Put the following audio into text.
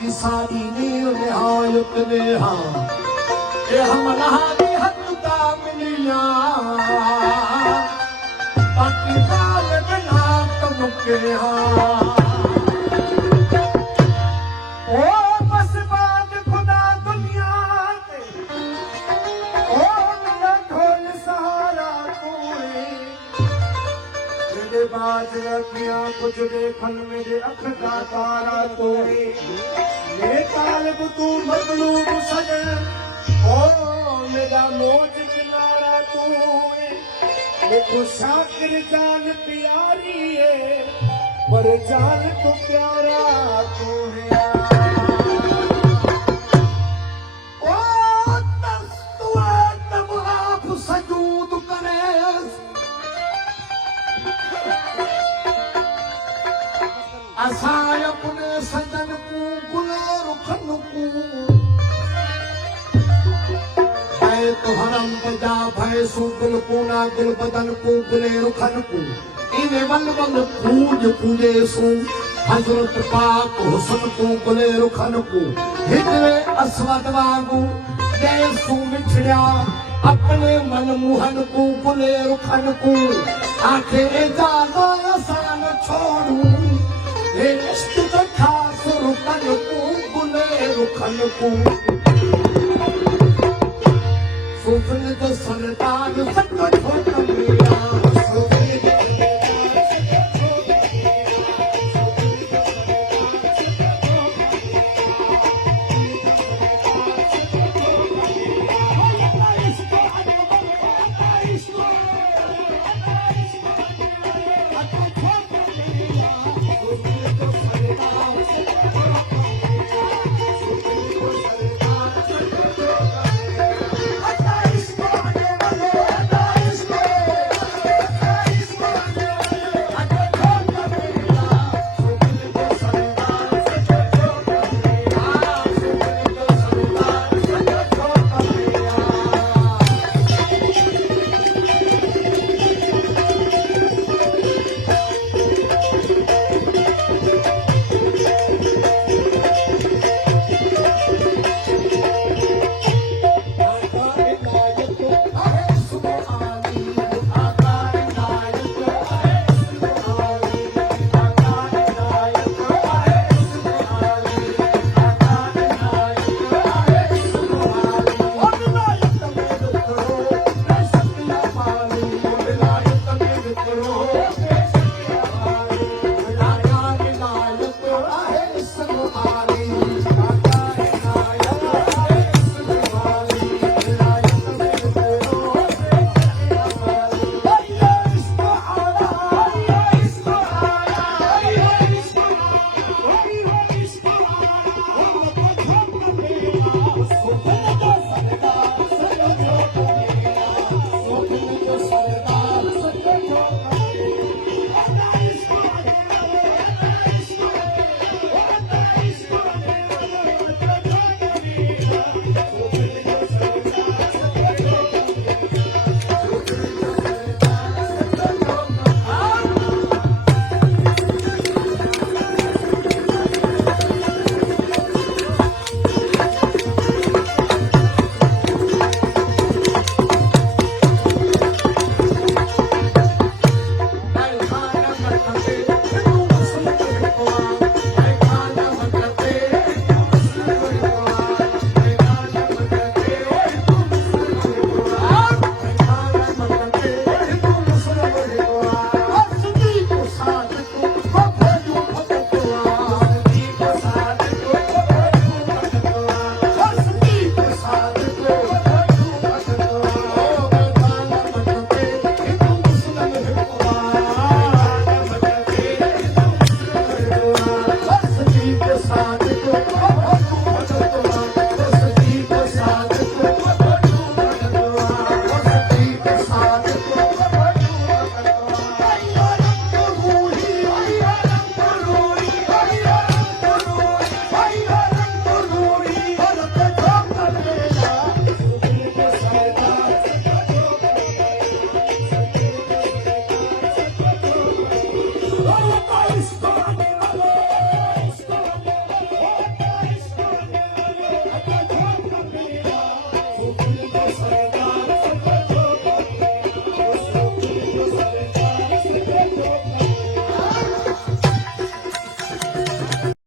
की सारी नील निहायत नेहा ये हम नहाने हत्ता मिलिया बाकी काल बिना तुम के ओ बस बात खुदा दुनिया ते ओ मेरा ढोल सहारा तूने मेरे बाज रखिया कुछ देखन मेरे अख का तारा तूने मेरे तालब तू मजलूब सजन ओ मेरा मौज किनारा तूने देखो शाकिर जान प्यारी है पर जान तो प्यारा तू है ओ तू तब आप सजूद करे असां अपने सजन को गुले रुखन को भय तो हरम बजा भय सु गुल कोना गुल बदन को गुले रुखन को इने वन वन पूज पूजे सु हजरत पाक हुस्न को गुले रुखन को हिजरे असवद वांगू जय सु मिठड़ा अपने मन मुहन को गुले रुखन को आखे इजाजत असां न छोड़ू इश्क तो खास रुखन को गुले रुखन को सुफन तो सरदार सत छोड़ मिला